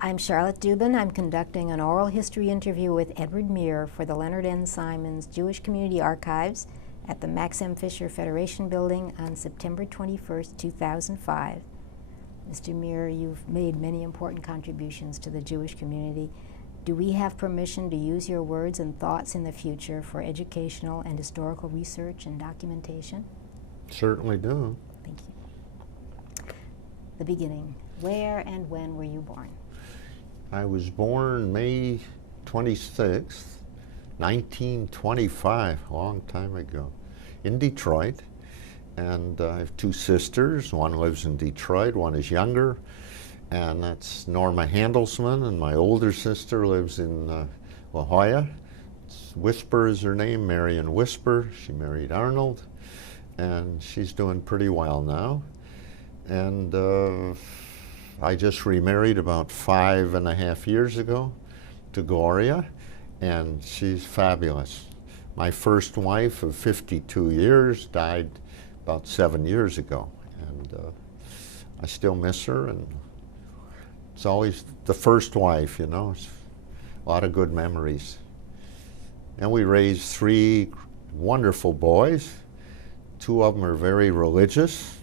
I'm Charlotte Dubin. I'm conducting an oral history interview with Edward Meer for the Leonard N. Simons Jewish Community Archives at the Max M. Fisher Federation Building on September 21st, 2005. Mr. Meer, you've made many important contributions to the Jewish community. Do we have permission to use your words and thoughts in the future for educational and historical research and documentation? Certainly do. Thank you. The beginning. Where and when were you born? I was born May 26th, 1925, a long time ago, in Detroit. And I have two sisters. One lives in Detroit, one is younger, and that's Norma Handelsman, and my older sister lives in La Jolla. Whisper is her name, Marion Whisper. She married Arnold, and she's doing pretty well now. And I just remarried about 5.5 years ago to Gloria, and she's fabulous. My first wife of 52 years died about 7 years ago, and I still miss her, and it's always the first wife, you know. It's a lot of good memories. And we raised 3 wonderful boys. 2 of them are very religious.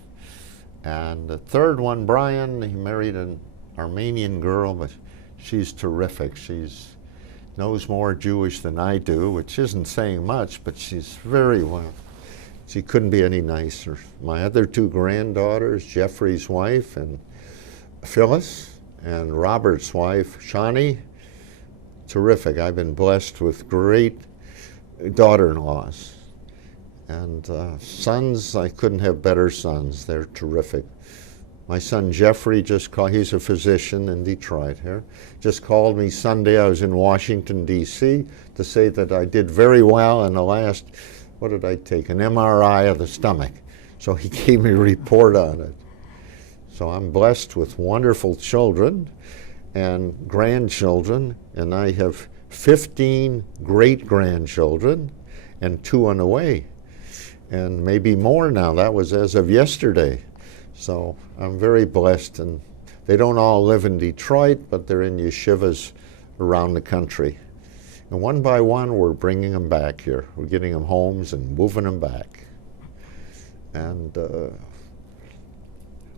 And the third one, Brian, he married an Armenian girl, but she's terrific. She knows more Jewish than I do, which isn't saying much, but she's very well. She couldn't be any nicer. My other 2 granddaughters, Jeffrey's wife and Phyllis, and Robert's wife, Shani, terrific. I've been blessed with great daughter-in-laws. And sons, I couldn't have better sons. They're terrific. My son Jeffrey he's a physician in Detroit here, just called me Sunday. I was in Washington, D.C. to say that I did very well in the last, what did I take, an MRI of the stomach. So he gave me a report on it. So I'm blessed with wonderful children and grandchildren, and I have 15 great-grandchildren and 2 on the way. And maybe more now. That was as of yesterday. So I'm very blessed. And they don't all live in Detroit, but they're in yeshivas around the country. And one by one, we're bringing them back here. We're getting them homes and moving them back. And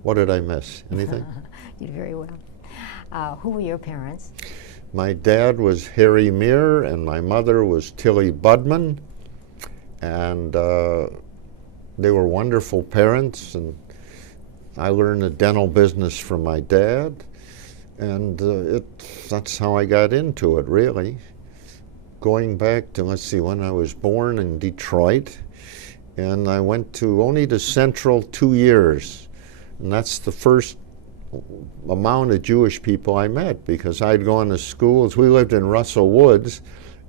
what did I miss? Anything? You did very well. Who were your parents? My dad was Harry Meer, and my mother was Tilly Budman. And they were wonderful parents, and I learned the dental business from my dad, and that's how I got into it, really. Going back to, let's see, when I was born in Detroit, and I went to only to Central 2 years, and that's the first amount of Jewish people I met, because I'd gone to schools. We lived in Russell Woods,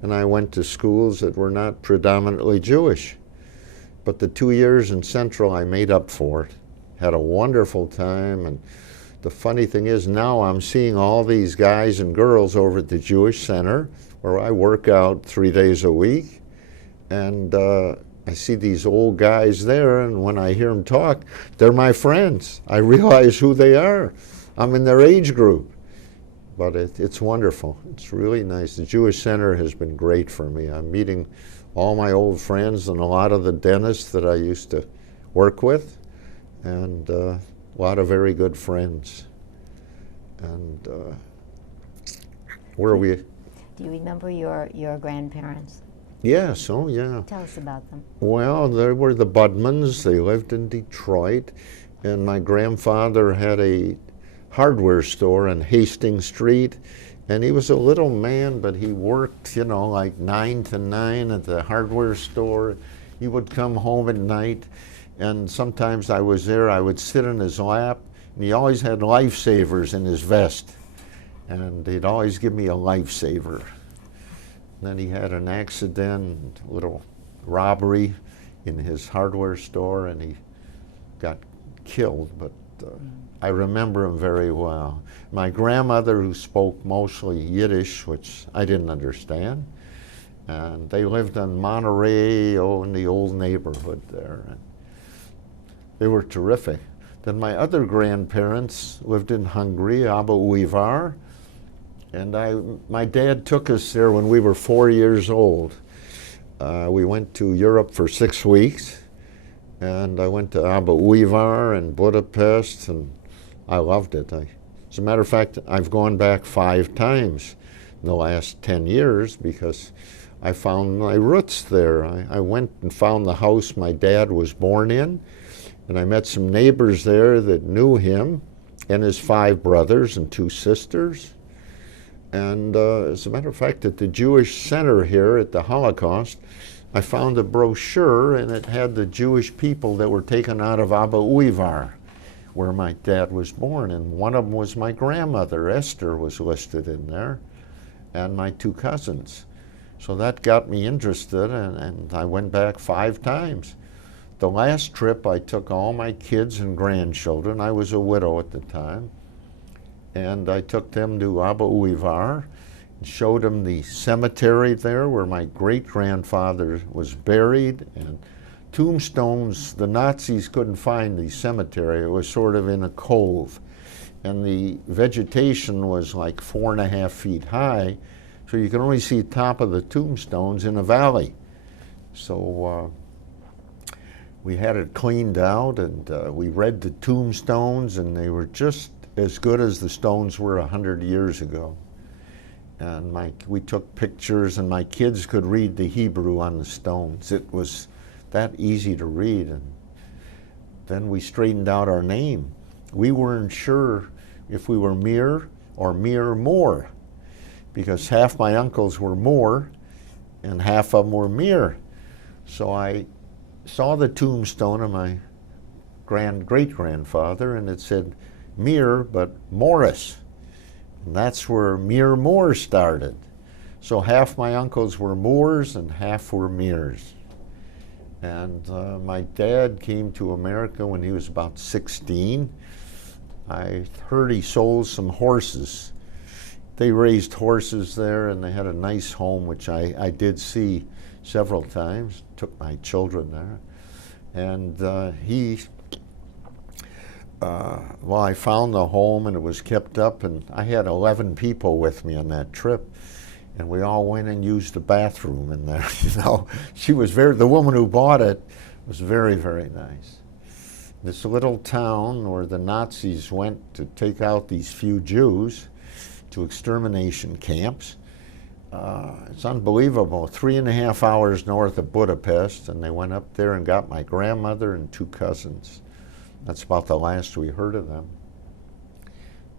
and I went to schools that were not predominantly Jewish. But the 2 years in Central, I made up for it. Had a wonderful time, and the funny thing is now I'm seeing all these guys and girls over at the Jewish Center, where I work out 3 days a week, and I see these old guys there, and when I hear them talk, they're my friends. I realize who they are. I'm in their age group. But it's wonderful. It's really nice. The Jewish Center has been great for me. I'm meeting all my old friends and a lot of the dentists that I used to work with, and a lot of very good friends. And where are we? Do you remember your grandparents? Yes, oh yeah. Tell us about them. Well, there were the Budmans. They lived in Detroit, and my grandfather had a hardware store on Hastings Street, and he was a little man, but he worked, you know, like 9 to 9 at the hardware store. He would come home at night, and sometimes I was there, I would sit in his lap, and he always had lifesavers in his vest, and he'd always give me a lifesaver. Then he had an accident, a little robbery in his hardware store, and he got killed, but I remember him very well. My grandmother, who spoke mostly Yiddish, which I didn't understand, and they lived on Monterey, in the old neighborhood there. And they were terrific. Then my other grandparents lived in Hungary, Abba Uivar, and my dad took us there when we were 4 years old. We went to Europe for 6 weeks, and I went to Abba Uivar and Budapest, and I loved it. As a matter of fact, I've gone back 5 times in the last 10 years because I found my roots there. I went and found the house my dad was born in, and I met some neighbors there that knew him and his 5 brothers and 2 sisters. And as a matter of fact, at the Jewish Center here at the Holocaust, I found a brochure, and it had the Jewish people that were taken out of Abba Uivar, where my dad was born. And one of them was my grandmother, Esther, was listed in there, and my 2 cousins. So that got me interested, and I went back 5 times. The last trip, I took all my kids and grandchildren. I was a widow at the time. And I took them to Abba Uivar and showed them the cemetery there where my great-grandfather was buried, and tombstones. The Nazis couldn't find the cemetery. It was sort of in a cove. And the vegetation was like 4.5 feet high, so you could only see the top of the tombstones in a valley. So we had it cleaned out, and we read the tombstones, and they were just as good as the stones were 100 years ago. And we took pictures, and my kids could read the Hebrew on the stones. It was that easy to read. And then we straightened out our name. We weren't sure if we were Meer or Meer More, because half my uncles were More and half of them were Meer. So I saw the tombstone of my great-grandfather, and it said Meer, but Morris. And that's where Meer More started. So half my uncles were Moors and half were Meers. And my dad came to America when he was about 16. I heard he sold some horses. They raised horses there, and they had a nice home, which I did see several times, took my children there. And well, I found the home, and it was kept up, and I had 11 people with me on that trip, and we all went and used the bathroom in there. You know, the woman who bought it was very, very nice. This little town where the Nazis went to take out these few Jews to extermination camps. It's unbelievable. 3.5 hours north of Budapest, and they went up there and got my grandmother and 2 cousins. That's about the last we heard of them.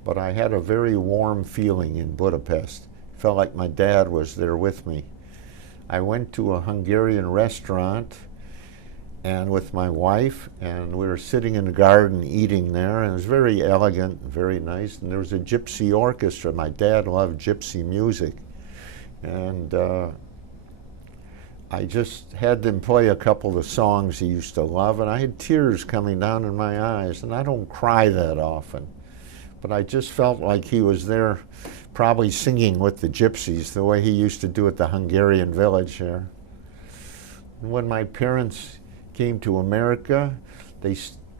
But I had a very warm feeling in Budapest. Felt like my dad was there with me. I went to a Hungarian restaurant and with my wife, and we were sitting in the garden eating there, and it was very elegant, very nice, and there was a gypsy orchestra. My dad loved gypsy music, and I just had them play a couple of songs he used to love, and I had tears coming down in my eyes, and I don't cry that often, but I just felt like he was there probably singing with the gypsies the way he used to do at the Hungarian village here. And when my parents came to America, they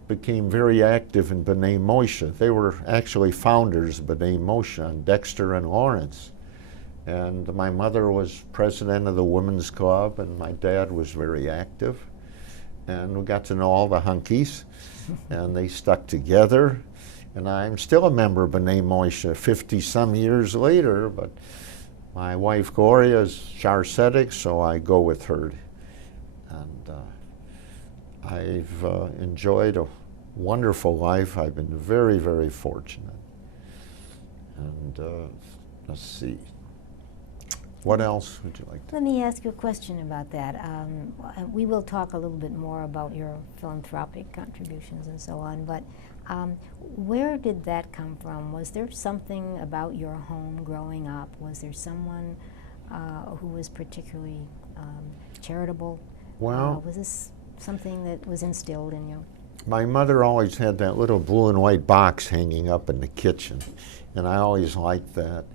became very active in B'nai Moshe. They were actually founders of B'nai Moshe on Dexter and Lawrence. And my mother was president of the Women's Club, and my dad was very active. And we got to know all the hunkies, and they stuck together. And I'm still a member of B'nai Moshe 50-some years later, but my wife Gloria is Charleroi, so I go with her. And I've enjoyed a wonderful life. I've been very, very fortunate. And let's see. What else would you like to? Let me ask you a question about that. We will talk a little bit more about your philanthropic contributions and so on, but where did that come from? Was there something about your home growing up? Was there someone who was particularly charitable? Well, was this something that was instilled in you? My mother always had that little blue and white box hanging up in the kitchen, and I always liked that.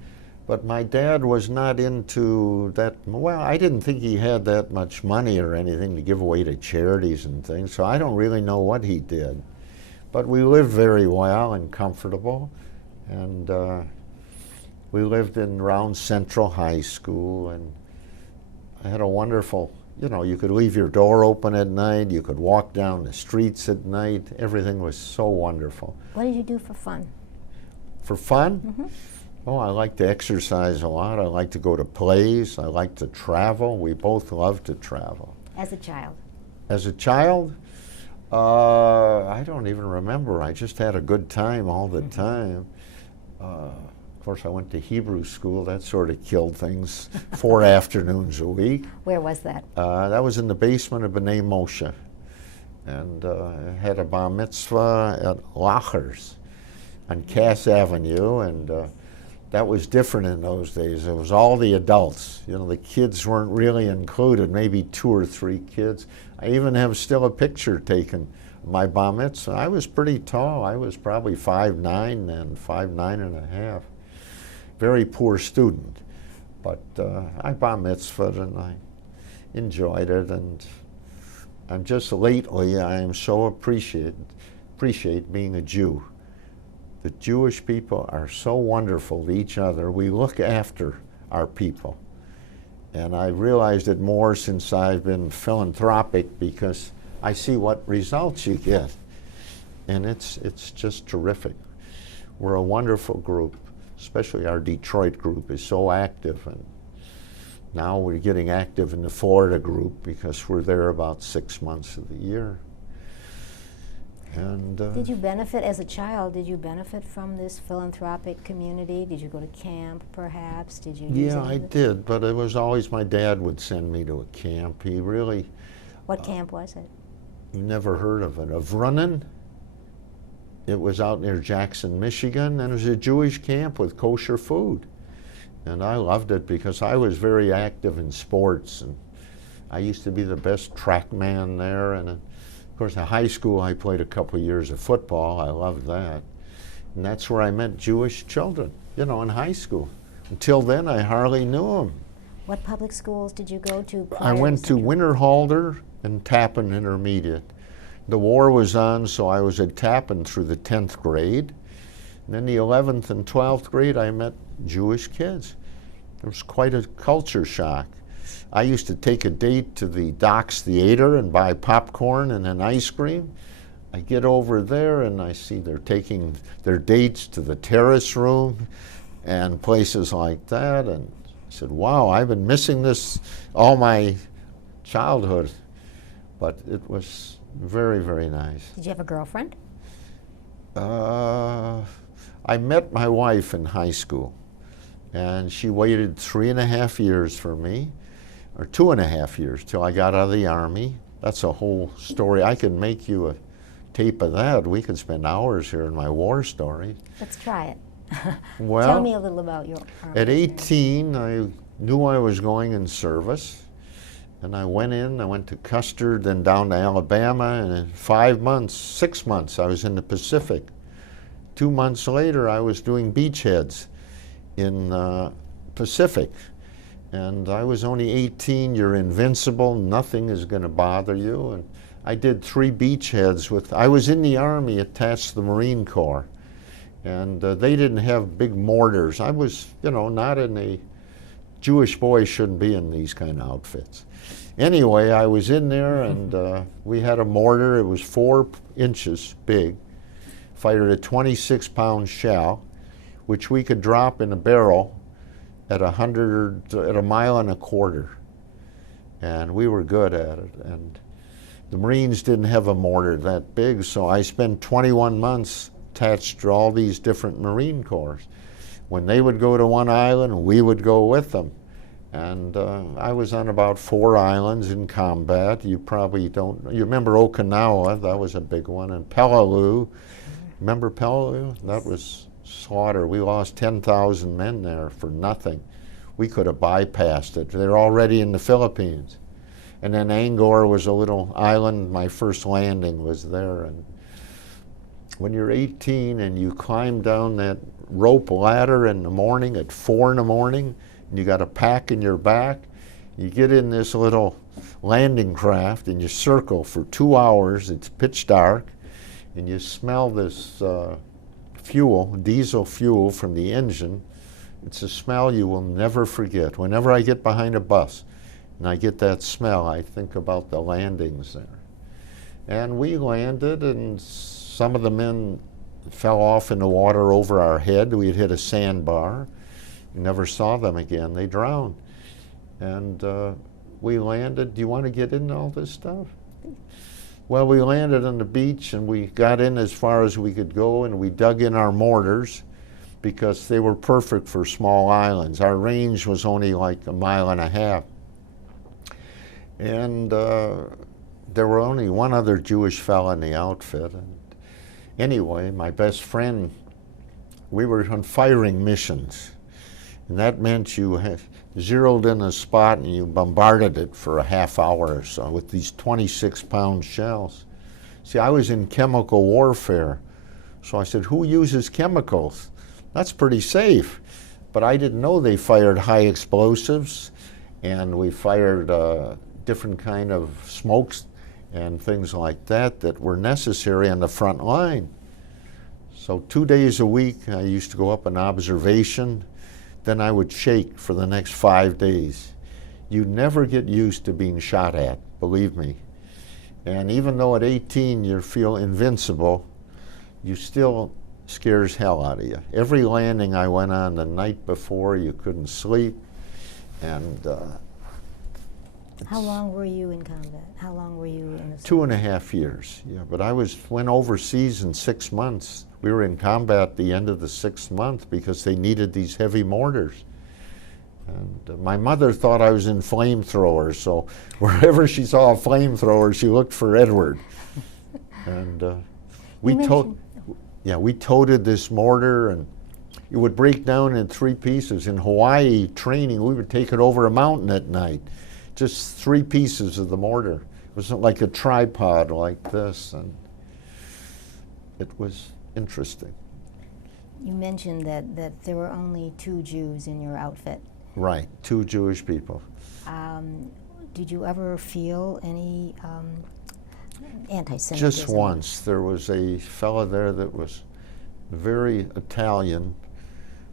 But my dad was not into that. Well, I didn't think he had that much money or anything to give away to charities and things, so I don't really know what he did. But we lived very well and comfortable, and we lived in around Central High School, and I had a wonderful, you could leave your door open at night, you could walk down the streets at night, everything was so wonderful. What did you do for fun? For fun? Mm-hmm. Oh, I like to exercise a lot, I like to go to plays, I like to travel. We both love to travel. As a child? As a child? I don't even remember. I just had a good time all the time. Of course, I went to Hebrew school. That sort of killed things. 4 afternoons a week. Where was that? That was in the basement of B'nai Moshe. And I had a bar mitzvah at Lacher's on Cass Avenue. And that was different in those days. It was all the adults. The kids weren't really included, maybe 2 or 3 kids. I even have still a picture taken of my bar mitzvah. I was pretty tall. I was probably 5'9" and 5'9½". Very poor student. But I bar mitzvahed and I enjoyed it. And I'm just lately, I am so appreciate being a Jew. The Jewish people are so wonderful to each other. We look after our people. And I realized it more since I've been philanthropic, because I see what results you get. And it's just terrific. We're a wonderful group, especially our Detroit group is so active. And now we're getting active in the Florida group because we're there about 6 months of the year. And did you benefit as a child? Did you benefit from this philanthropic community? Did you go to camp, perhaps? Did you? Yeah, I did, but it was always my dad would send me to a camp. He really. What camp was it? You never heard of it? Of Runnin'. It was out near Jackson, Michigan, and it was a Jewish camp with kosher food, and I loved it because I was very active in sports, and I used to be the best track man there, and. Of course, in high school, I played a couple of years of football. I loved that. And that's where I met Jewish children, in high school. Until then, I hardly knew them. What public schools did you go to? I went to Winterhalter and Tappan Intermediate. The war was on, so I was at Tappan through the 10th grade. And then the 11th and 12th grade, I met Jewish kids. It was quite a culture shock. I used to take a date to the Docks Theater and buy popcorn and an ice cream. I get over there and I see they're taking their dates to the terrace room and places like that. And I said, wow, I've been missing this all my childhood. But it was very, very nice. Did you have a girlfriend? I met my wife in high school, and she waited 3.5 years for me. Or 2.5 years till I got out of the Army. That's a whole story. I can make you a tape of that. We could spend hours here in my war story. Let's try it. Well, tell me a little about your Army. At 18, I knew I was going in service. And I went to Custer, then down to Alabama, and in 6 months, I was in the Pacific. 2 months later, I was doing beachheads in Pacific. And I was only 18, you're invincible, nothing is going to bother you. And I did 3 beachheads I was in the Army attached to the Marine Corps. And they didn't have big mortars. I was, not in a, Jewish boy shouldn't be in these kind of outfits. Anyway, I was in there and we had a mortar, it was 4 inches big, fired a 26-pound shell, which we could drop in a barrel at a 1.25 miles. And we were good at it. And the Marines didn't have a mortar that big, so I spent 21 months attached to all these different Marine Corps. When they would go to one island, we would go with them. And I was on about 4 islands in combat. You probably don't, you remember Okinawa, that was a big one, and Peleliu. Remember Peleliu? That was slaughter. We lost 10,000 men there for nothing. We could have bypassed it. They're already in the Philippines. And then Angkor was a little island. My first landing was there. And when you're 18 and you climb down that rope ladder in the morning at 4 in the morning, and you got a pack in your back, you get in this little landing craft and you circle for 2 hours. It's pitch dark. and you smell this fuel, diesel fuel from the engine. It's a smell you will never forget. Whenever I get behind a bus and I get that smell, I think about the landings there. And we landed, and some of the men fell off in the water over our head. We had hit a sandbar. We never saw them again. They drowned. And we landed. Do you want to get into all this stuff? Well, we landed on the beach, and we got in as far as we could go, and we dug in our mortars because they were perfect for small islands. Our range was only like 1.5 miles. And there were only one other Jewish fella in the outfit. And anyway, my best friend, we were on firing missions. And that meant you had zeroed in a spot and you bombarded it for a half hour or so with these 26-pound shells. See, I was in chemical warfare. So I said, who uses chemicals? That's pretty safe. But I didn't know they fired high explosives, and we fired different kind of smokes and things like that that were necessary on the front line. So 2 days a week I used to go up an observation, then I would shake for the next 5 days. You never get used to being shot at, believe me. And even though at 18 you feel invincible, you still scares hell out of you. Every landing I went on the night before, you couldn't sleep. And how long were you in combat? How long were you in the service? 2.5 years, yeah. But I went overseas in 6 months. We were in combat at the end of the 6th month because they needed these heavy mortars. And my mother thought I was in flamethrowers, so wherever she saw a flamethrower, she looked for Edward. And we toted this mortar, and it would break down in 3 pieces. In Hawaii training, we would take it over a mountain at night. Just 3 pieces of the mortar. It wasn't like a tripod like this, and it was interesting. You mentioned that there were only 2 Jews in your outfit. Right, 2 Jewish people. Did you ever feel any anti-Semitism? Just once. There was a fellow there that was very Italian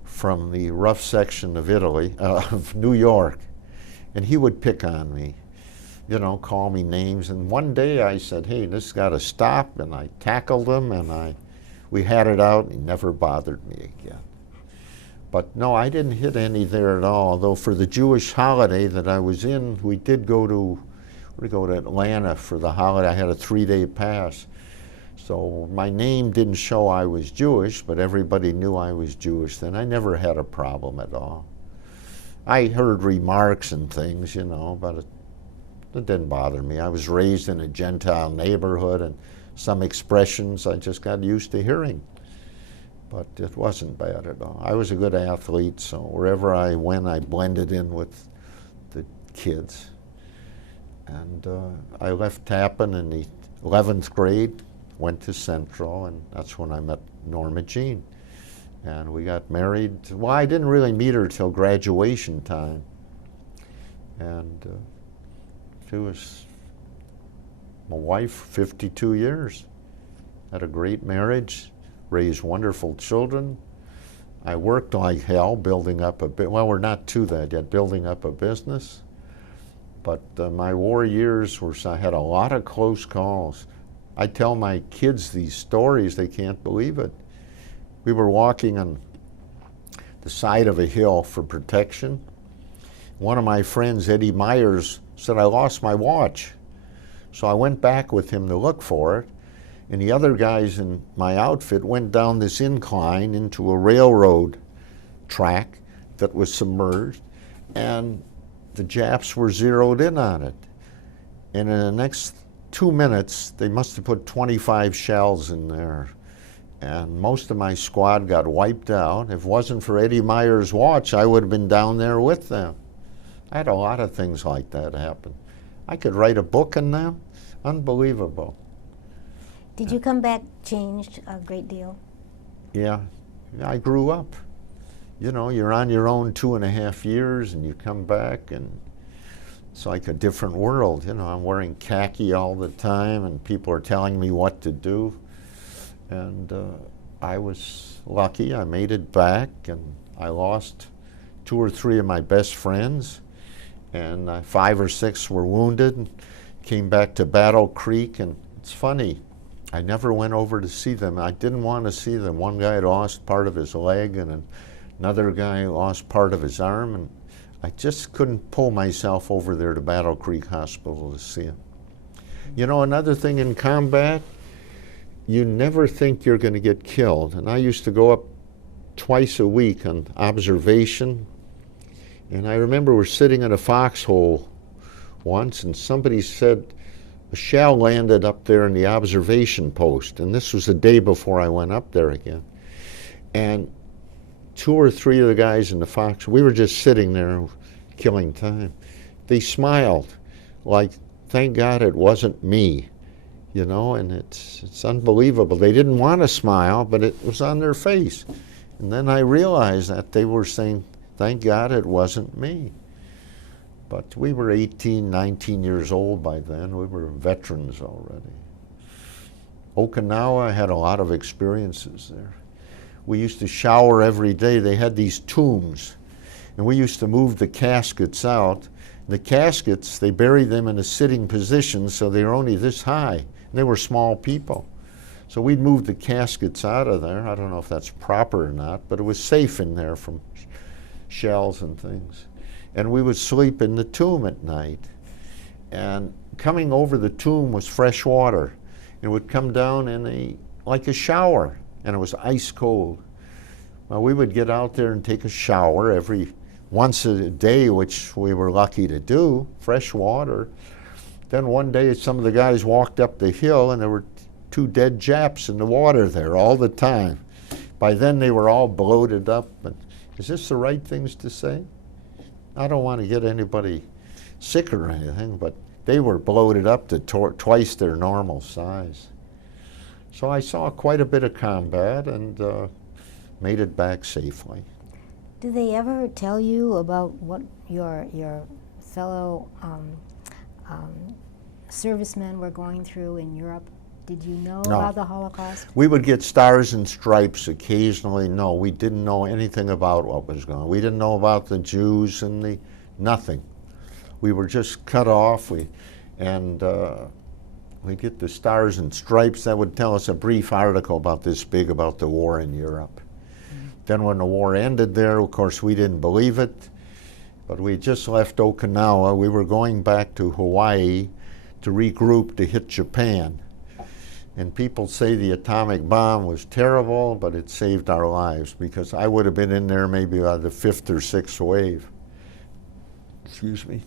from the rough section of Italy, of New York. And he would pick on me, you know, call me names. And one day I said, hey, this has got to stop. And I tackled him, and we had it out, and he never bothered me again. But no, I didn't hit any there at all. Although for the Jewish holiday that I was in, we did go to Atlanta for the holiday. I had a 3-day pass. So my name didn't show I was Jewish, but everybody knew I was Jewish then. I never had a problem at all. I heard remarks and things, you know, but it didn't bother me. I was raised in a Gentile neighborhood, and some expressions I just got used to hearing. But it wasn't bad at all. I was a good athlete, so wherever I went, I blended in with the kids. And I left Tappan in the 11th grade, went to Central, and that's when I met Norma Jean. And we got married. Well, I didn't really meet her till graduation time. And she was my wife 52 years. Had a great marriage, raised wonderful children. I worked like hell building up a bit. Well, we're not to that yet, building up a business. But my war years were, I had a lot of close calls. I tell my kids these stories, they can't believe it. We were walking on the side of a hill for protection. One of my friends, Eddie Myers, said, I lost my watch. So I went back with him to look for it, and the other guys in my outfit went down this incline into a railroad track that was submerged, and the Japs were zeroed in on it. And in the next 2 minutes, they must have put 25 shells in there. And most of my squad got wiped out. If it wasn't for Eddie Meyer's watch, I would have been down there with them. I had a lot of things like that happen. I could write a book on them. Unbelievable. Did you come back changed a great deal? Yeah, I grew up. You know, you're on your own 2.5 years, and you come back, and it's like a different world. You know, I'm wearing khaki all the time, and people are telling me what to do. And I was lucky. I made it back, and I lost 2 or 3 of my best friends, and 5 or 6 were wounded. Came back to Battle Creek, and it's funny, I never went over to see them. I didn't want to see them. One guy lost part of his leg, and another guy lost part of his arm, and I just couldn't pull myself over there to Battle Creek Hospital to see him. You know, another thing in combat, you never think you're going to get killed. And I used to go up twice a week on observation, and I remember we're sitting in a foxhole once, and somebody said a shell landed up there in the observation post, and this was the day before I went up there again. And 2 or 3 of the guys in the fox, we were just sitting there killing time. They smiled like, thank God it wasn't me, you know, and it's unbelievable. They didn't want to smile, but it was on their face. And then I realized that they were saying, thank God it wasn't me. But we were 18, 19 years old by then. We were veterans already. Okinawa had a lot of experiences there. We used to shower every day. They had these tombs, and we used to move the caskets out. The caskets, they buried them in a sitting position, so they were only this high. And they were small people. So we'd move the caskets out of there. I don't know if that's proper or not, but it was safe in there from shells and things. And we would sleep in the tomb at night. And coming over the tomb was fresh water. It would come down in like a shower, and it was ice cold. Well, we would get out there and take a shower once a day, which we were lucky to do, fresh water. Then one day some of the guys walked up the hill, and there were 2 dead Japs in the water there all the time. By then they were all bloated up. But is this the right things to say? I don't want to get anybody sick or anything, but they were bloated up to twice their normal size. So I saw quite a bit of combat and made it back safely. Do they ever tell you about what your fellow servicemen were going through in Europe? Did you know about the Holocaust? We would get stars and stripes occasionally. No, we didn't know anything about what was going on. We didn't know about the Jews and nothing. We were just cut off. We'd get the stars and stripes. That would tell us a brief article about this big about the war in Europe. Then when the war ended there, of course, we didn't believe it, but we just left Okinawa. We were going back to Hawaii to regroup to hit Japan. And people say the atomic bomb was terrible, but it saved our lives, because I would have been in there maybe by the 5th or 6th wave. Excuse me.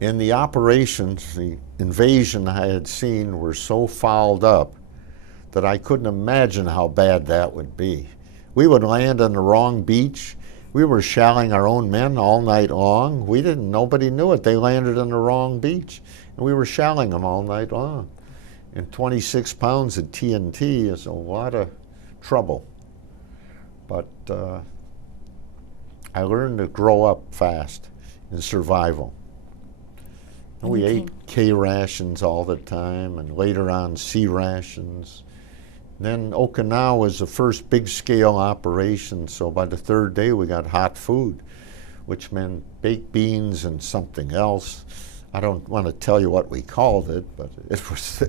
And the operations, the invasion I had seen were so fouled up that I couldn't imagine how bad that would be. We would land on the wrong beach. We were shelling our own men all night long. Nobody knew it. They landed on the wrong beach, and we were shelling them all night long. And 26 pounds of TNT is a lot of trouble. But I learned to grow up fast in survival. And we ate K rations all the time, and later on C rations. Then Okinawa was the first big-scale operation, so by the 3rd day we got hot food, which meant baked beans and something else. I don't want to tell you what we called it, but it was,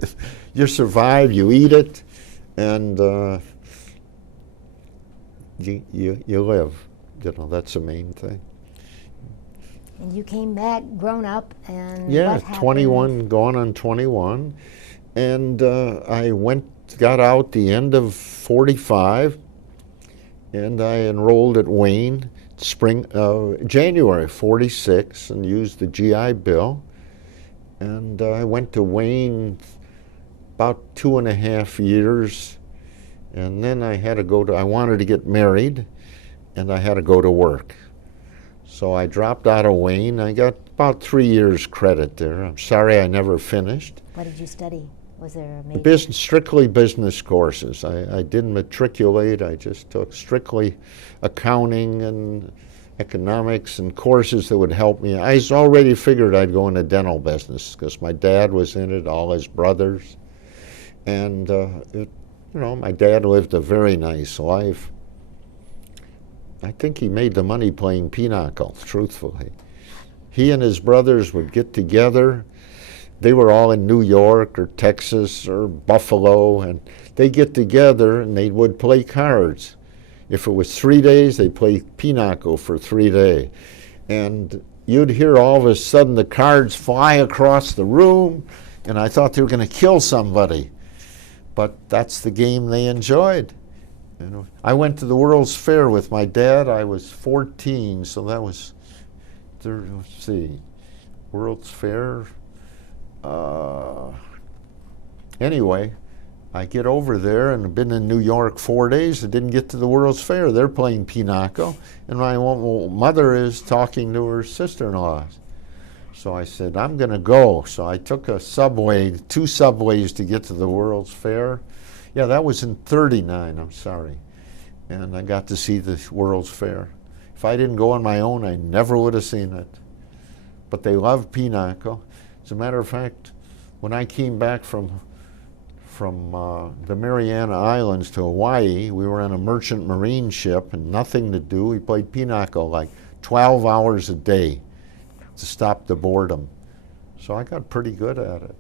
you survive, you eat it, and you live. You know, that's the main thing. And you came back grown up, and yeah, what happened? 21, going on 21, and I got out the end of 45, and I enrolled at Wayne January 46, and used the GI Bill. And I went to Wayne about 2.5 years, and then I wanted to get married, and I had to go to work. So I dropped out of Wayne. I got about 3 years credit there. I'm sorry I never finished. What did you study? Was there a major? Strictly business courses. I didn't matriculate. I just took strictly accounting and economics and courses that would help me. I already figured I'd go into dental business because my dad was in it, all his brothers. And it you know, my dad lived a very nice life. I think he made the money playing pinochle, truthfully. He and his brothers would get together. They were all in New York or Texas or Buffalo, and they'd get together and they would play cards. If it was 3 days, they'd play pinochle for 3 days. And you'd hear all of a sudden the cards fly across the room, and I thought they were going to kill somebody. But that's the game they enjoyed. You know, I went to the World's Fair with my dad. I was 14, so that was, let's see, World's Fair. Anyway, I get over there and I've been in New York 4 days. I didn't get to the World's Fair. They're playing pinochle, and my mother is talking to her sister-in-law. So I said, I'm going to go. So I took a subway, 2 subways to get to the World's Fair. Yeah, that was in '39, I'm sorry. And I got to see the World's Fair. If I didn't go on my own, I never would have seen it. But they love pinochle. As a matter of fact, when I came back from the Mariana Islands to Hawaii, we were on a merchant marine ship and nothing to do. We played pinochle like 12 hours a day to stop the boredom. So I got pretty good at it.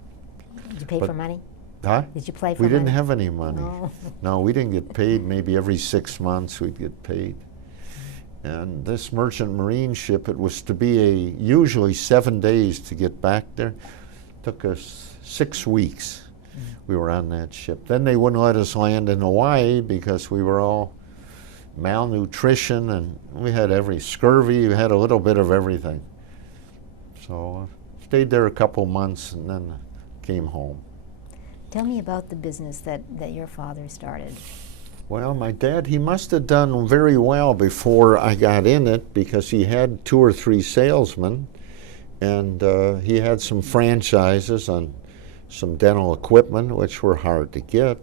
Did you pay for money? Huh? Did you play for money? We money? didn't have any money. Oh. No, we didn't get paid. Maybe every 6 months we'd get paid. And this merchant marine ship, it was to be usually 7 days to get back there. Took us 6 weeks. We were on that ship. Then they wouldn't let us land in Hawaii because we were all malnutrition, and we had every scurvy. We had a little bit of everything. So stayed there a couple months and then came home. Tell me about the business that your father started. Well, my dad, he must have done very well before I got in it because he had 2 or 3 salesmen, and he had some franchises on some dental equipment, which were hard to get.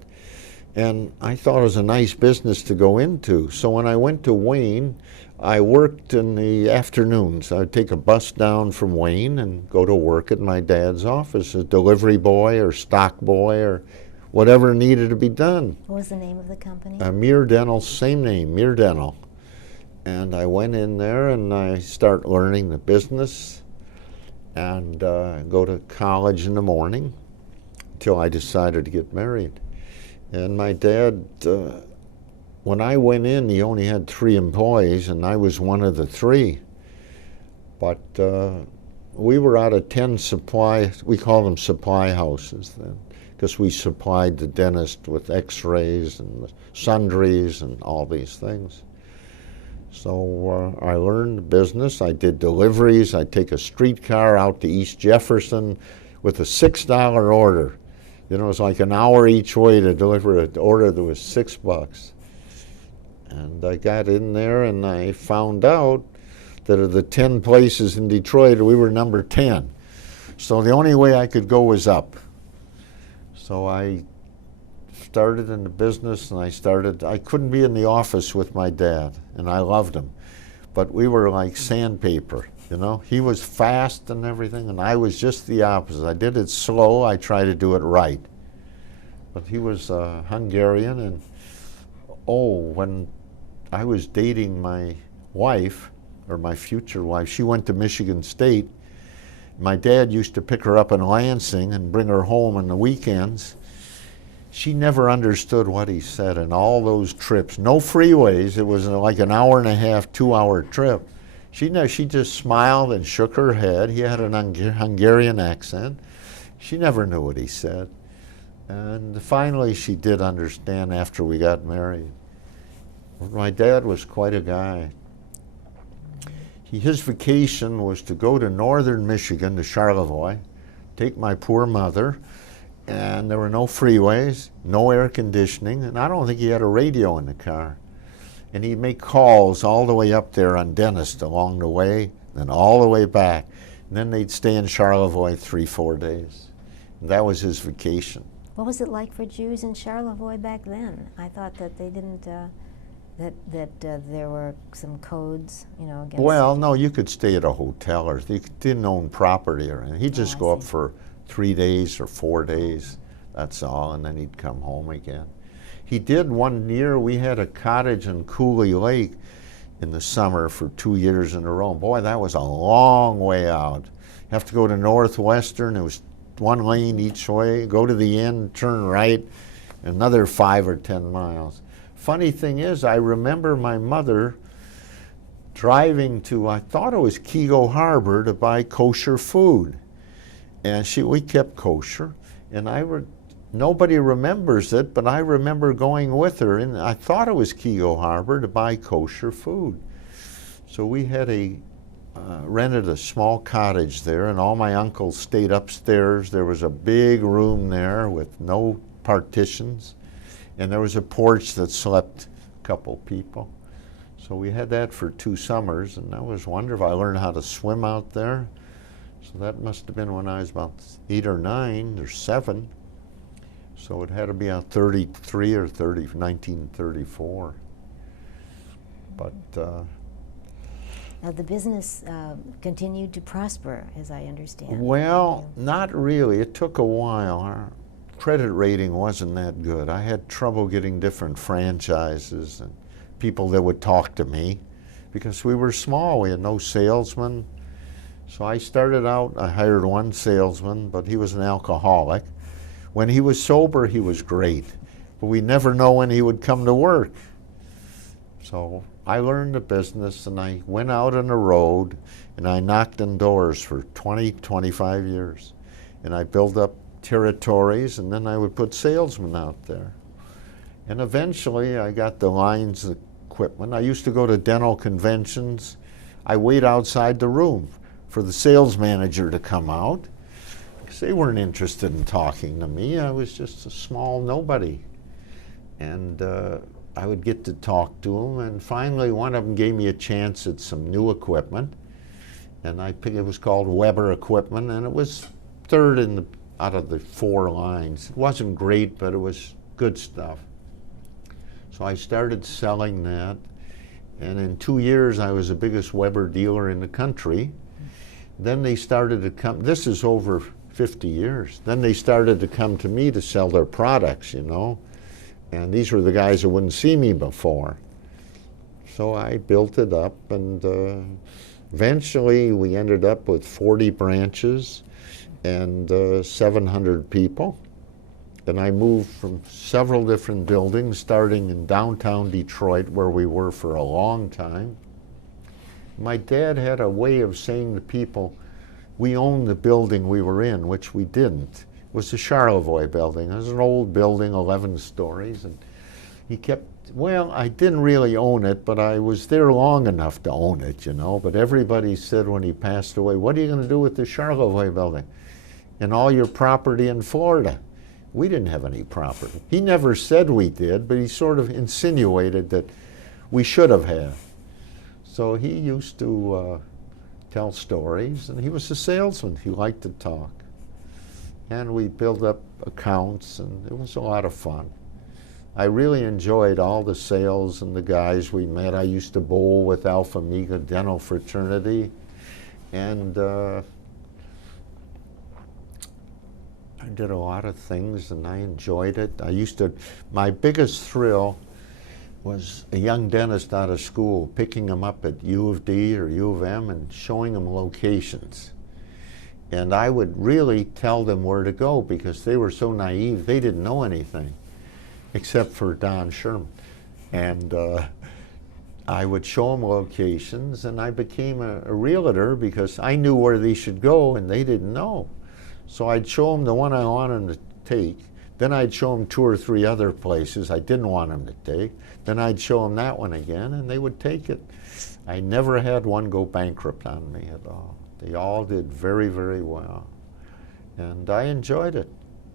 And I thought it was a nice business to go into. So when I went to Wayne, I worked in the afternoons. I'd take a bus down from Wayne and go to work at my dad's office as delivery boy or stock boy or whatever needed to be done. What was the name of the company? Meer Dental, same name, Meer Dental. And I went in there and I start learning the business and go to college in the morning until I decided to get married. And my dad, when I went in, he only had 3 employees, and I was one of the 3. But we were out of 10 we call them supply houses then, because we supplied the dentist with x-rays and sundries and all these things. So I learned the business. I did deliveries. I'd take a streetcar out to East Jefferson with a $6 order. You know, it was like an hour each way to deliver an order that was $6. And I got in there and I found out that of the 10 places in Detroit, we were number 10. So the only way I could go was up. So I started in the business and I couldn't be in the office with my dad, and I loved him. But we were like sandpaper, you know? He was fast and everything, and I was just the opposite. I did it slow, I tried to do it right. But he was Hungarian, and when I was dating my wife, or my future wife, she went to Michigan State. My dad used to pick her up in Lansing and bring her home on the weekends. She never understood what he said in all those trips. No freeways. It was like an hour and a half, 2-hour trip. She just smiled and shook her head. He had an Hungarian accent. She never knew what he said. And finally she did understand after we got married. My dad was quite a guy. His vacation was to go to northern Michigan, to Charleroi, take my poor mother, and there were no freeways, no air conditioning, and I don't think he had a radio in the car. And he'd make calls all the way up there on dentist along the way, then all the way back. And then they'd stay in Charleroi 3-4 days. And that was his vacation. What was it like for Jews in Charleroi back then? I thought that they didn't, that there were some codes, you know, against... Well, no, you could stay at a hotel, or you didn't own property or anything. He'd just go up for 3 days or 4 days, that's all, and then he'd come home again. He did one year. We had a cottage in Cooley Lake in the summer for 2 years in a row. Boy, that was a long way out. You have to go to Northwestern. It was one lane each way. Go to the end, turn right, another 5 or 10 miles. Funny thing is, I remember my mother driving to, I thought it was Kego Harbor, to buy kosher food. And we kept kosher. And nobody remembers it, but I remember going with her, and I thought it was Kego Harbor, to buy kosher food. So we had rented a small cottage there, and all my uncles stayed upstairs. There was a big room there with no partitions, and there was a porch that slept a couple people. So we had that for 2 summers, and that was wonderful. I learned how to swim out there. So that must have been when I was about 8 or 9 or 7. So it had to be on 33 or 1934. But now the business continued to prosper, as I understand. Well, not really. It took a while. Our credit rating wasn't that good. I had trouble getting different franchises and people that would talk to me because we were small. We had no salesmen. So I started out, I hired one salesman, but he was an alcoholic. When he was sober, he was great, but we never know when he would come to work. So I learned the business, and I went out on the road, and I knocked on doors for 20, 25 years. And I built up territories, and then I would put salesmen out there. And eventually, I got the lines of equipment. I used to go to dental conventions. I wait outside the room for the sales manager to come out. They weren't interested in talking to me. I was just a small nobody. And I would get to talk to them, and finally one of them gave me a chance at some new equipment. And it was called Weber equipment, and it was third out of the 4 lines. It wasn't great, but it was good stuff. So I started selling that, and in 2 years I was the biggest Weber dealer in the country. Then they started to come, this is over 50 years. Then they started to come to me to sell their products, you know. And these were the guys that wouldn't see me before. So I built it up, and eventually we ended up with 40 branches and 700 people. And I moved from several different buildings, starting in downtown Detroit, where we were for a long time. My dad had a way of saying to people, we owned the building we were in, which we didn't. It was the Charleroi building. It was an old building, 11 stories, and he kept, well, I didn't really own it, but I was there long enough to own it, you know. But everybody said when he passed away, what are you going to do with the Charleroi building and all your property in Florida? We didn't have any property. He never said we did, but he sort of insinuated that we should have had. So he used to tell stories, and he was a salesman. He liked to talk. And we built up accounts, and it was a lot of fun. I really enjoyed all the sales and the guys we met. I used to bowl with Alpha Omega Dental Fraternity, and I did a lot of things, and I enjoyed it. My biggest thrill was a young dentist out of school, picking them up at U of D or U of M and showing them locations. And I would really tell them where to go because they were so naive, they didn't know anything, except for Don Sherman. And I would show them locations, and I became a realtor because I knew where they should go and they didn't know. So I'd show them the one I wanted them to take. Then I'd show them 2 or 3 other places I didn't want them to take. Then I'd show them that one again, and they would take it. I never had one go bankrupt on me at all. They all did very, very well. And I enjoyed it.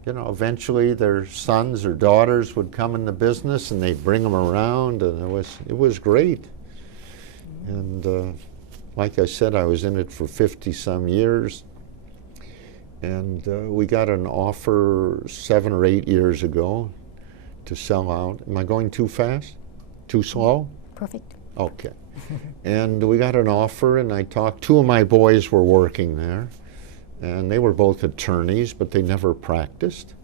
You know, eventually their sons or daughters would come in the business, and they'd bring them around, and it was great. And like I said, I was in it for 50-some years. And we got an offer 7 or 8 years ago to sell out. Am I going too fast? Too slow? Perfect. Okay. And we got an offer, and I talked. 2 of my boys were working there, and they were both attorneys, but they never practiced.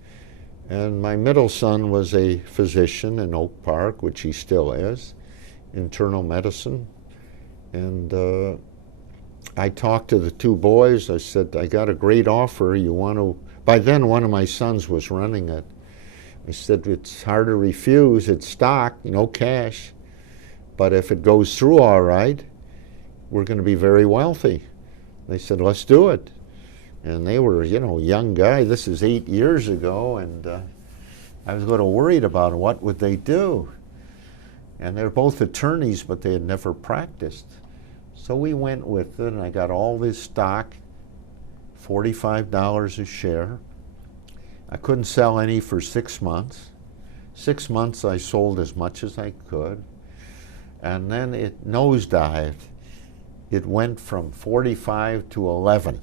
And my middle son was a physician in Oak Park, which he still is, internal medicine. And I talked to the two boys. I said, I got a great offer. You want to? By then, one of my sons was running it. I said, it's hard to refuse. It's stock, no cash. But if it goes through all right, we're going to be very wealthy. They said, let's do it. And they were, you know, young guy. This is 8 years ago, and I was a little worried about what would they do. And they're both attorneys, but they had never practiced. So we went with it, and I got all this stock, $45 a share. I couldn't sell any for 6 months. 6 months I sold as much as I could. And then it nosedived. It went from 45 to 11.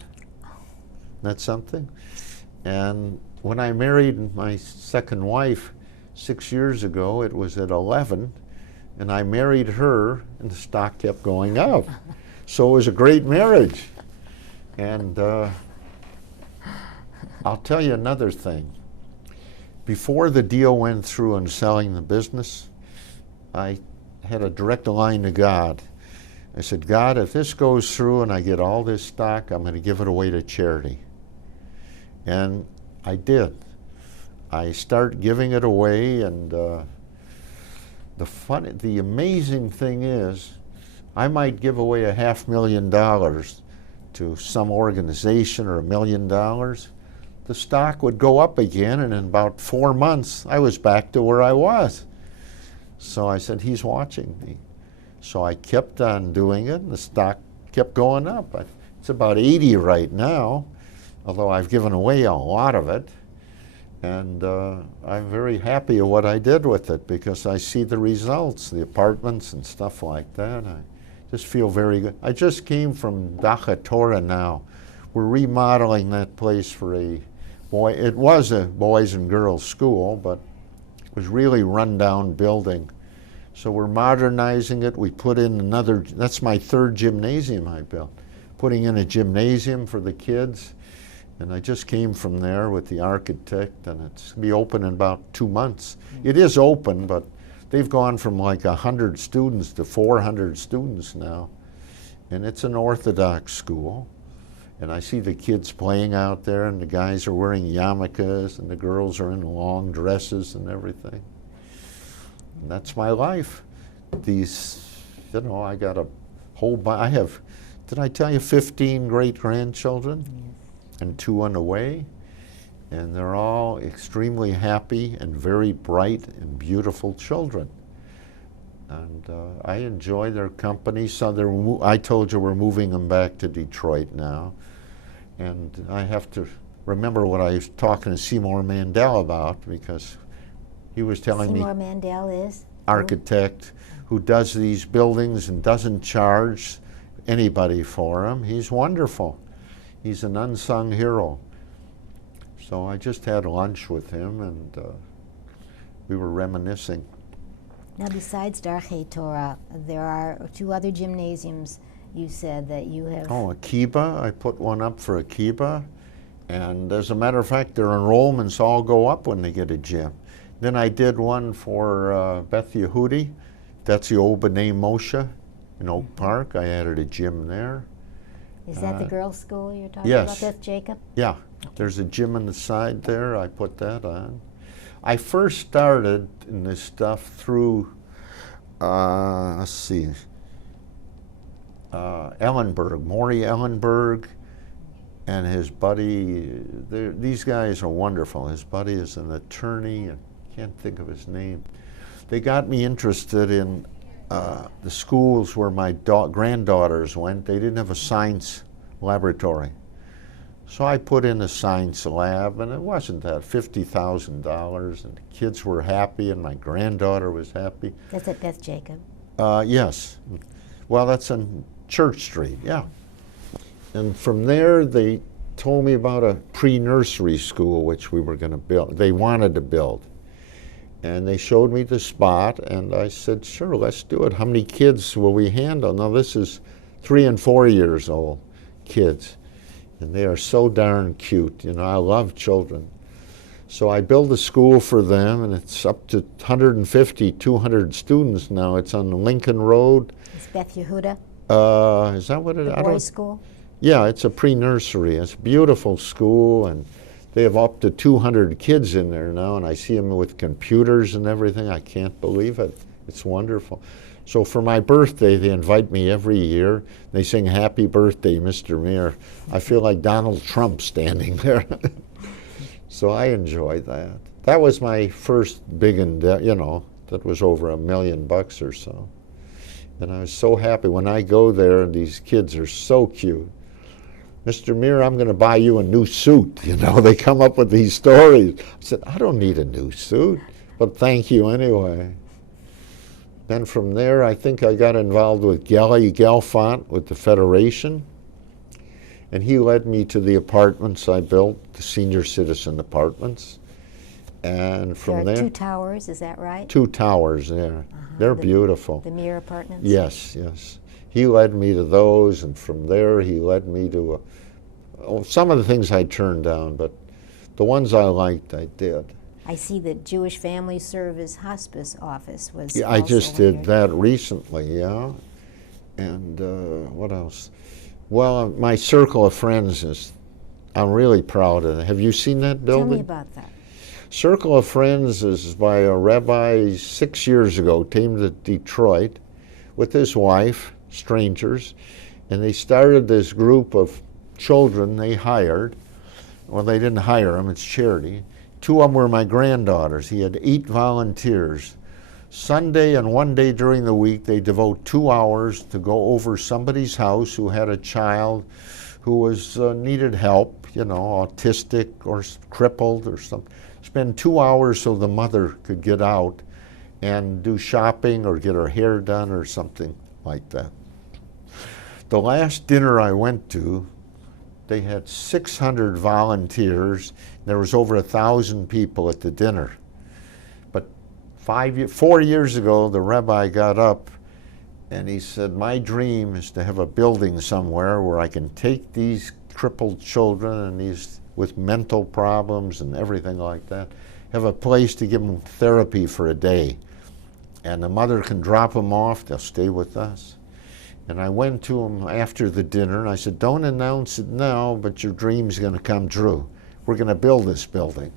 That's something. And when I married my second wife 6 years ago, it was at 11. And I married her, and the stock kept going up. So it was a great marriage. And I'll tell you another thing. Before the deal went through in selling the business, I had a direct line to God. I said, God, if this goes through and I get all this stock, I'm going to give it away to charity. And I did. I started giving it away, and the amazing thing is, I might give away $500,000 to some organization or $1 million. The stock would go up again, and in about 4 months, I was back to where I was. So I said, he's watching me. So I kept on doing it, and the stock kept going up. It's about 80 right now, although I've given away a lot of it. And I'm very happy with what I did with it, because I see the results, the apartments and stuff like that. I just feel very good. I just came from Darchai Torah now. We're remodeling that place for a boy. It was a boys and girls school, but it was really run-down building. So we're modernizing it. We put in another, that's my third gymnasium I built. Putting in a gymnasium for the kids. And I just came from there with the architect, and it's going to be open in about 2 months. It is open, but they've gone from like 100 students to 400 students now. And it's an Orthodox school. And I see the kids playing out there, and the guys are wearing yarmulkes, and the girls are in long dresses and everything. And that's my life. These, you know, I got a whole bunch. I have, did I tell you, 15 great-grandchildren? Yes. And 2 on the way. And they're all extremely happy and very bright and beautiful children. And I enjoy their company. So I told you we're moving them back to Detroit now. And I have to remember what I was talking to Seymour Mandel about, because he was telling me. Seymour Mandel is? Architect who does these buildings and doesn't charge anybody for them. He's wonderful. He's an unsung hero. So I just had lunch with him, and we were reminiscing. Now, besides Darchai Torah, there are 2 other gymnasiums you said that you have. Oh, Akiva. I put one up for Akiva. And as a matter of fact, their enrollments all go up when they get a gym. Then I did one for Beth Yehudah. That's the old B'nai Moshe in Oak Park. I added a gym there. Is that the girls' school you're talking yes. about, Beth Jacob? Yeah. There's a gym on the side there. I put that on. I first started in this stuff through, let's see, Ellenberg, Maury Ellenberg, and his buddy. These guys are wonderful. His buddy is an attorney. I can't think of his name. They got me interested in the schools where my granddaughters went. They didn't have a science laboratory. So I put in a science lab, and it wasn't that, $50,000, and the kids were happy, and my granddaughter was happy. That's at Beth Jacob? Yes. Well, that's on Church Street, yeah. And from there, they told me about a pre-nursery school, which we were going to build. They wanted to build. And they showed me the spot, and I said, sure, let's do it. How many kids will we handle? Now, this is 3 and 4 years old kids, and they are so darn cute. You know, I love children. So I built a school for them, and it's up to 150, 200 students now. It's on Lincoln Road. It's Beth Yehudah, Is that what it is? the boys' school? Yeah, it's a pre-nursery. It's a beautiful school, and they have up to 200 kids in there now, and I see them with computers and everything. I can't believe it. It's wonderful. So for my birthday, they invite me every year. They sing "Happy Birthday, Mr. Meer." I feel like Donald Trump standing there. So I enjoy that. That was my first big, that was over $1 million or so. And I was so happy when I go there, and these kids are so cute. "Mr. Meer, I'm going to buy you a new suit." They come up with these stories. I said, "I don't need a new suit, but thank you anyway." Then from there, I think I got involved with Gelly Gelfand with the Federation. And he led me to the apartments I built, the senior citizen apartments. And from there there, are 2 towers, is that right? 2 towers there. They're beautiful. The Meer apartments? Yes, yes. He led me to those, and from there he led me to some of the things I turned down, but the ones I liked, I did. I see that Jewish Family Service Hospice office was Yeah, I also just did here. that recently, yeah. And what else? Well, my circle of friends I'm really proud of it. Have you seen that building? Tell me about that. Circle of Friends is by a rabbi 6 years ago, came to Detroit with his wife, strangers, and they started this group of children they hired. Well, they didn't hire them, it's charity. 2 of them were my granddaughters. He had 8 volunteers. Sunday and 1 day during the week, they devote 2 hours to go over somebody's house who had a child who was needed help, autistic or crippled or something. Spend 2 hours so the mother could get out and do shopping or get her hair done or something like that. The last dinner I went to, they had 600 volunteers. There was over 1,000 people at the dinner. But 4 years ago, the rabbi got up and he said, "My dream is to have a building somewhere where I can take these crippled children and these with mental problems and everything like that, have a place to give them therapy for a day. And the mother can drop them off, they'll stay with us." And I went to him after the dinner and I said, "Don't announce it now, but your dream's going to come true. We're going to build this building."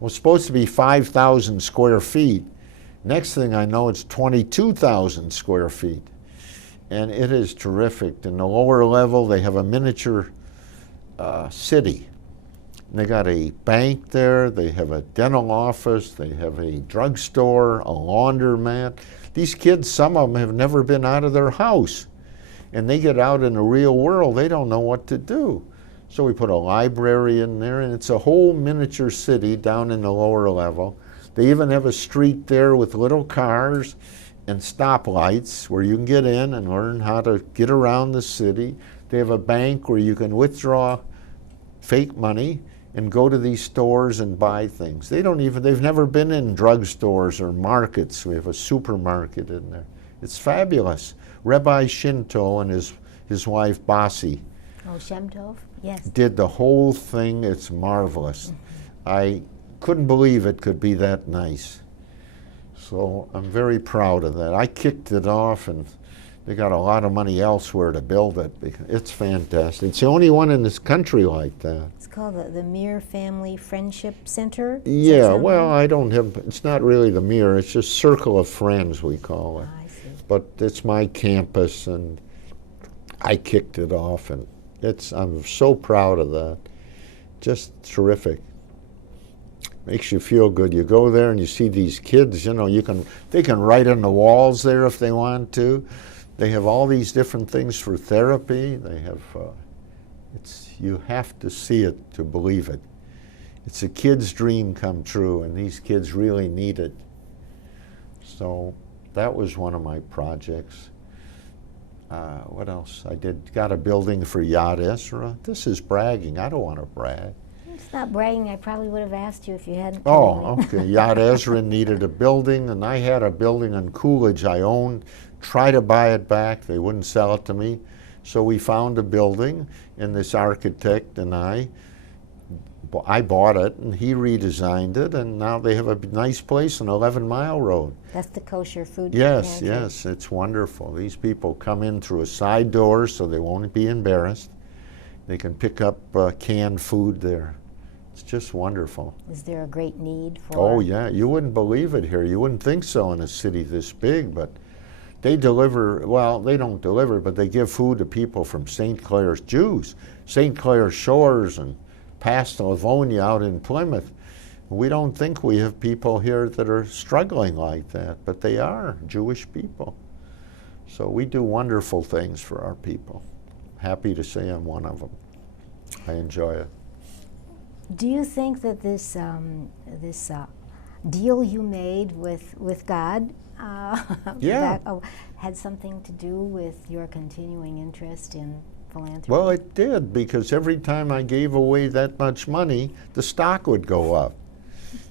Well, it's supposed to be 5,000 square feet. Next thing I know, it's 22,000 square feet. And it is terrific. In the lower level, they have a miniature city. And they got a bank there, they have a dental office, they have a drugstore, a laundromat. These kids, some of them have never been out of their house. And they get out in the real world, they don't know what to do. So we put a library in there, and it's a whole miniature city down in the lower level. They even have a street there with little cars and stoplights where you can get in and learn how to get around the city. They have a bank where you can withdraw fake money and go to these stores and buy things. They've never been in drugstores or markets. We have a supermarket in there. It's fabulous. Rabbi Shinto and his wife Basi Oh, Shem Tov? Yes. did the whole thing. It's marvelous. I couldn't believe it could be that nice. So I'm very proud of that. I kicked it off, and they got a lot of money elsewhere to build it. It's fantastic. It's the only one in this country like that. It's called the Meer Family Friendship Center? Yeah, well, it's not really the Meer, it's just Circle of Friends, we call it. I see. But it's my campus, and I kicked it off, and I'm so proud of that. Just terrific. Makes you feel good. You go there and you see these kids, they can write on the walls there if they want to. They have all these different things for therapy. They have, you have to see it to believe it. It's a kid's dream come true, and these kids really need it. So that was one of my projects. What else? Got a building for Yad Ezra. This is bragging. I don't want to brag. It's not bragging. I probably would have asked you if you hadn't. Oh, okay. Yad Ezra needed a building, and I had a building in Coolidge I owned. Tried to buy it back. They wouldn't sell it to me. So we found a building, and this architect and I I bought it, and he redesigned it, and now they have a nice place on 11 Mile Road. That's the kosher food Yes, pantry. yes, it's wonderful. These people come in through a side door so they won't be embarrassed. They can pick up canned food there. It's just wonderful. Is there a great need for... Oh, yeah. You wouldn't believe it here. You wouldn't think so in a city this big, but they deliver, well, they don't deliver, but they give food to people from St. Clair's, Jews, St. Clair Shores and past Livonia out in Plymouth. We don't think we have people here that are struggling like that, but they are Jewish people. So we do wonderful things for our people. Happy to say I'm one of them. I enjoy it. Do you think that this deal you made with God Yeah. had something to do with your continuing interest in philanthropy? Well, it did, because every time I gave away that much money, the stock would go up.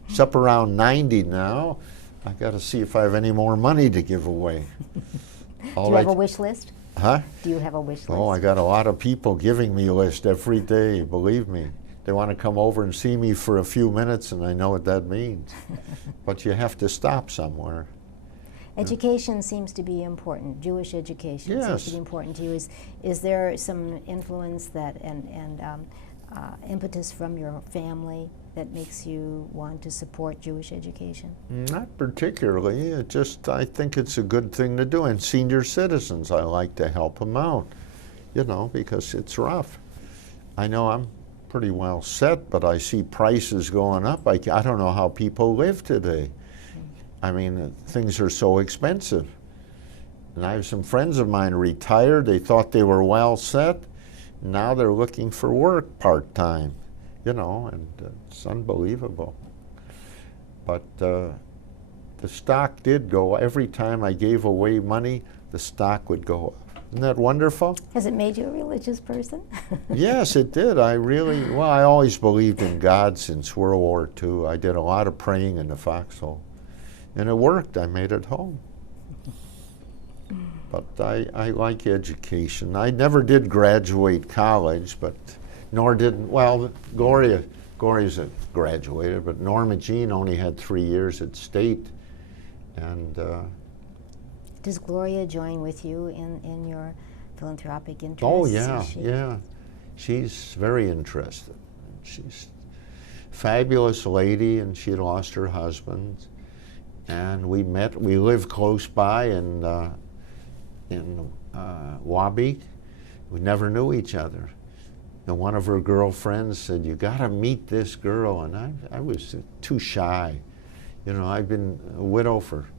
It's up around 90 now. I got to see if I have any more money to give away. Do you have a wish list? Huh? Do you have a wish list? Oh, I got a lot of people giving me a list every day, believe me. They want to come over and see me for a few minutes, and I know what that means. But you have to stop somewhere. Education seems to be important. Jewish education seems to be important to you. Is there some influence that and impetus from your family that makes you want to support Jewish education? Not particularly. It just, I think it's a good thing to do. And senior citizens, I like to help them out, you know, because it's rough. I know I'm pretty well set, but I see prices going up. I don't know how people live today. I mean, things are so expensive. And I have some friends of mine retired. They thought they were well set. Now they're looking for work part-time, you know, and it's unbelievable. But the stock did go. Every time I gave away money, the stock would go up. Isn't that wonderful? Has it made you a religious person? Yes, it did. I always believed in God since World War II. I did a lot of praying in the foxhole. And it worked. I made it home. But I like education. I never did graduate college, but nor did, well, Gloria's graduated, but Norma Jean only had 3 years at State. And does Gloria join with you in your philanthropic interests? oh, yeah, yeah. She's very interested. She's a fabulous lady, and she had lost her husband. And we met. We lived close by in Wabi. We never knew each other. And one of her girlfriends said, "You got to meet this girl." And I was too shy. You know, I've been a widow for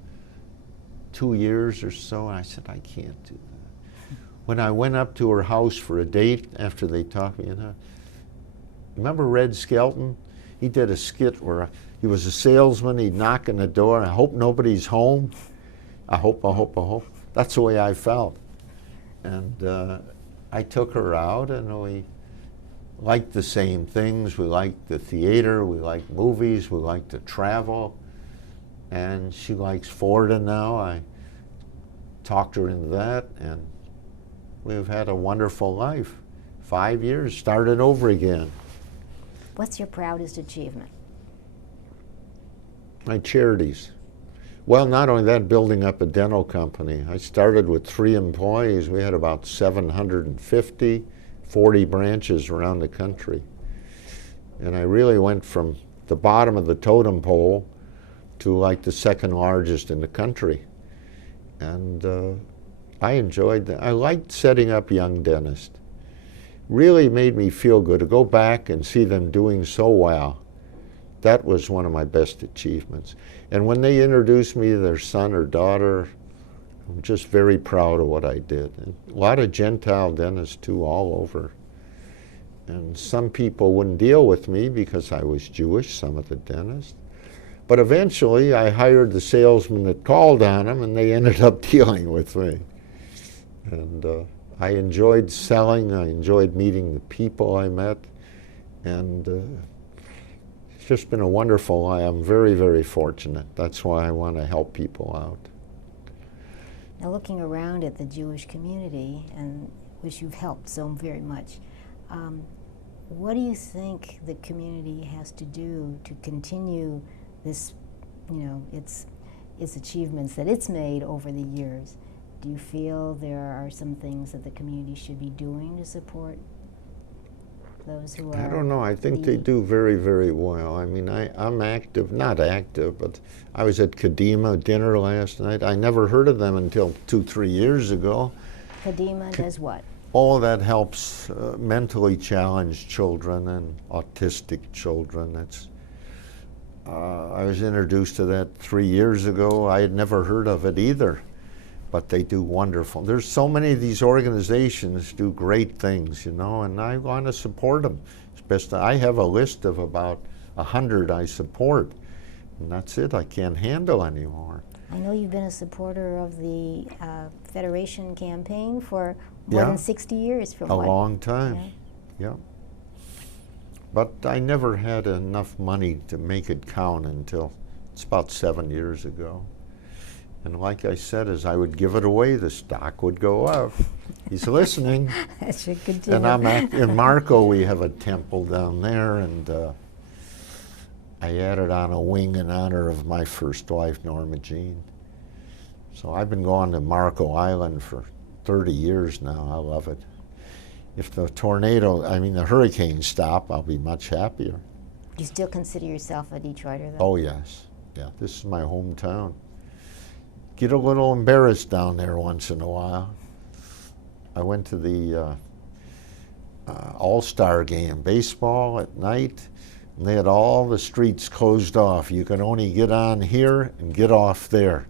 2 years or so, and I said, I can't do that. When I went up to her house for a date after they talked me, you know, remember Red Skelton? He did a skit where he was a salesman. He'd knock on the door. I hope nobody's home. I hope. That's the way I felt. And I took her out, and we liked the same things. We liked the theater. We liked movies. We liked to travel. And she likes Florida now. I talked her into that, and we've had a wonderful life. 5 years, started over again. What's your proudest achievement? My charities. Well, not only that, building up a dental company. I started with 3 employees. We had about 750, 40 branches around the country. And I really went from the bottom of the totem pole to like the second largest in the country. And I enjoyed that. I liked setting up young dentists. Really made me feel good to go back and see them doing so well. That was one of my best achievements. And when they introduced me to their son or daughter, I'm just very proud of what I did. And a lot of Gentile dentists too, all over. And some people wouldn't deal with me because I was Jewish, some of the dentists. But eventually I hired the salesman that called on them, and they ended up dealing with me. And I enjoyed selling. I enjoyed meeting the people I met. And it's just been a wonderful life. I'm very, very fortunate. That's why I want to help people out. Now, looking around at the Jewish community, and which you've helped so very much, what do you think the community has to do to continue this, its achievements that it's made over the years? Do you feel there are some things that the community should be doing to support those who are? I don't know. I think they do very, very well. I mean, I'm active, not active, but I was at Kadima dinner last night. I never heard of them until 2-3 years ago. Kadima does what? All that helps mentally challenged children and autistic children. I was introduced to that 3 years ago. I had never heard of it either, but they do wonderful. There's so many of these organizations do great things, and I want to support them. I have a list of about 100 I support, and that's it. I can't handle anymore. I know you've been a supporter of the Federation campaign for more than 60 years. A long time, yeah. But I never had enough money to make it count until it's about 7 years ago. And like I said, as I would give it away, the stock would go up. He's listening. That should continue. And in Marco, we have a temple down there, and I added on a wing in honor of my first wife, Norma Jean. So I've been going to Marco Island for 30 years now. I love it. If the the hurricanes stop, I'll be much happier. Do you still consider yourself a Detroiter, though? Oh, yes. Yeah, this is my hometown. Get a little embarrassed down there once in a while. I went to the All-Star game, baseball at night, and they had all the streets closed off. You could only get on here and get off there.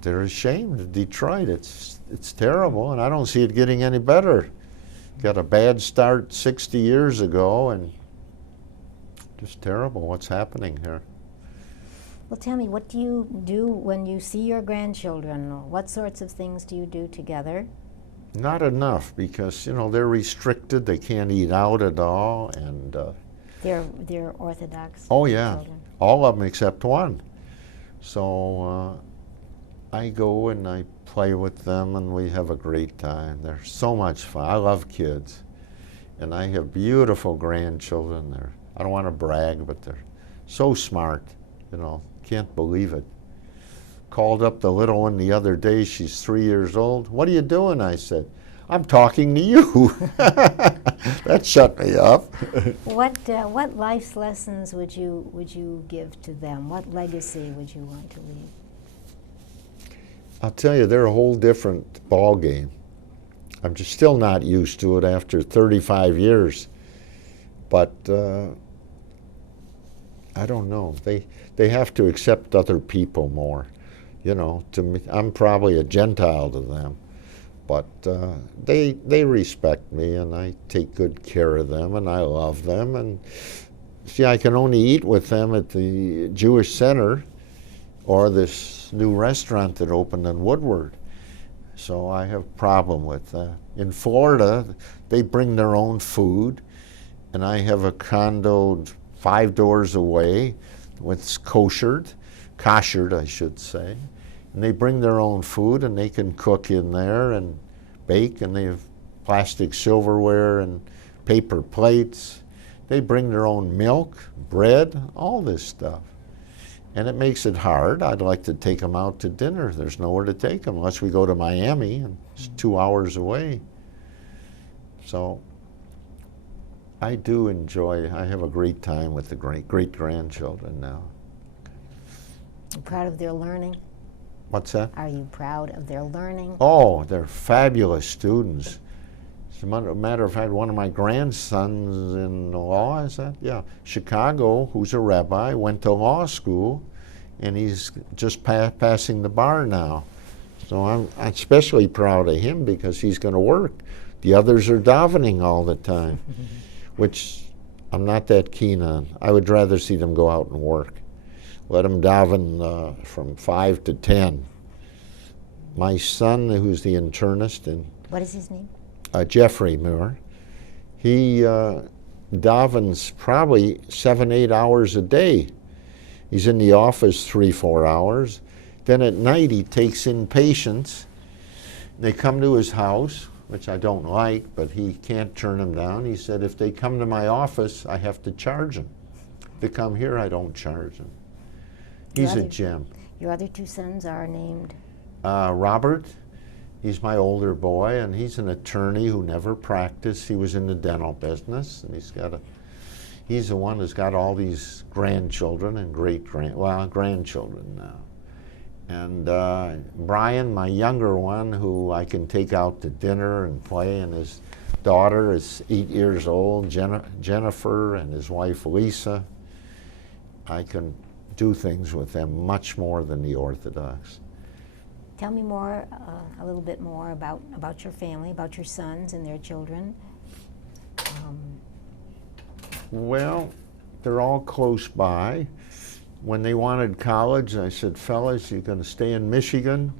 They're ashamed of Detroit. It's terrible, and I don't see it getting any better. Got a bad start 60 years ago, and just terrible what's happening here. Well, tell me, what do you do when you see your grandchildren? What sorts of things do you do together? Not enough, because they're restricted. They can't eat out at all, and they're Orthodox. Oh yeah, children. All of them except one. So I go and I play with them, and we have a great time. They're so much fun. I love kids, and I have beautiful grandchildren. I don't want to brag, but they're so smart. Can't believe it. Called up the little one the other day. She's 3 years old. What are you doing? I said, I'm talking to you. That shut me up. What life's lessons would you give to them? What legacy would you want to leave? I'll tell you, they're a whole different ball game. I'm just still not used to it after 35 years. But I don't know. They have to accept other people more. To me, I'm probably a Gentile to them, but they respect me, and I take good care of them, and I love them. And see, I can only eat with them at the Jewish Center or this new restaurant that opened in Woodward. So I have a problem with that. In Florida, they bring their own food, and I have a condo 5 doors away with koshered, I should say. And they bring their own food, and they can cook in there and bake, and they have plastic silverware and paper plates. They bring their own milk, bread, all this stuff. And it makes it hard. I'd like to take them out to dinner. There's nowhere to take them unless we go to Miami, and it's 2 hours away. So I do enjoy, I have a great time with the great-grandchildren now. You proud of their learning? What's that? Are you proud of their learning? Oh, they're fabulous students. As a matter of fact, one of my grandsons in law, Chicago, who's a rabbi, went to law school, and he's just passing the bar now. So I'm especially proud of him because he's going to work. The others are davening all the time, which I'm not that keen on. I would rather see them go out and work. Let them daven from 5 to 10. My son, who's the internist, and what is his name? Jeffrey Meer, he davens probably 7-8 hours a day. He's in the office 3-4 hours. Then at night he takes in patients. They come to his house which I don't like, but he can't turn them down. He said, if they come to my office, I have to charge them. If they come here, I don't charge them. He's a gem. Your other two sons are named? Robert, he's my older boy, and he's an attorney who never practiced. He was in the dental business, and he's the one who's got all these grandchildren and grandchildren now. And Brian, my younger one, who I can take out to dinner and play, and his daughter is 8 years old, Jennifer, and his wife Lisa. I can do things with them much more than the Orthodox. Tell me more, a little bit more about your family, about your sons and their children. Well, they're all close by. When they wanted college, I said, fellas, you're going to stay in Michigan,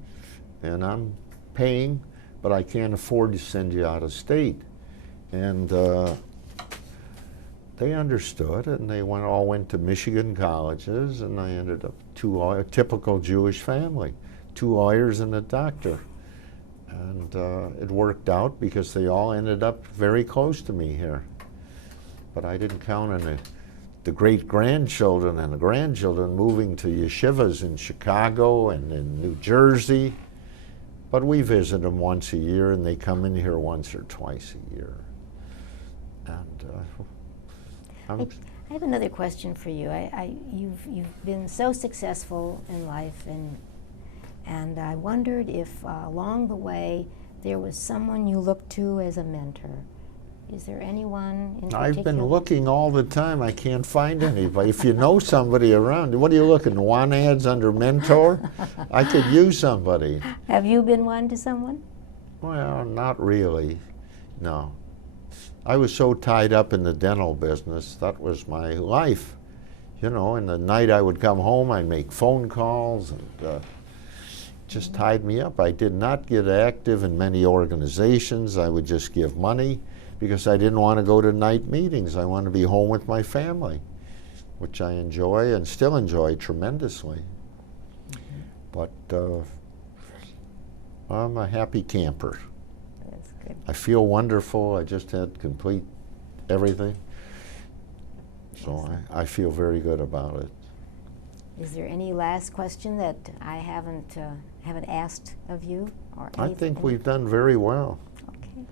and I'm paying, but I can't afford to send you out of state. And they understood, and they all went to Michigan colleges, and I ended up a typical Jewish family, 2 lawyers and a doctor. And it worked out because they all ended up very close to me here. But I didn't count on the great-grandchildren and the grandchildren moving to yeshivas in Chicago and in New Jersey. But we visit them once a year, and they come in here once or twice a year. And I have another question for you. You've been so successful in life, and I wondered if along the way there was someone you looked to as a mentor. Is there anyone in particular? I've been looking all the time. I can't find anybody. If you know somebody around, what are you looking? Want ads under mentor? I could use somebody. Have you been one to someone? Well, not really, no. I was so tied up in the dental business, that was my life. You know, in the night I would come home, I'd make phone calls, and just tied me up. I did not get active in many organizations. I would just give money because I didn't want to go to night meetings. I wanted to be home with my family, which I enjoy and still enjoy tremendously. But I'm a happy camper. That's good. I feel wonderful. I just had complete everything. So I feel very good about it. Is there any last question that I haven't asked of you? Or I think we've done very well. Okay.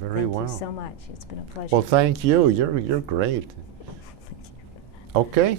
Very well. Thank you so much. It's been a pleasure. Well, thank you. You're great. Thank you. Okay.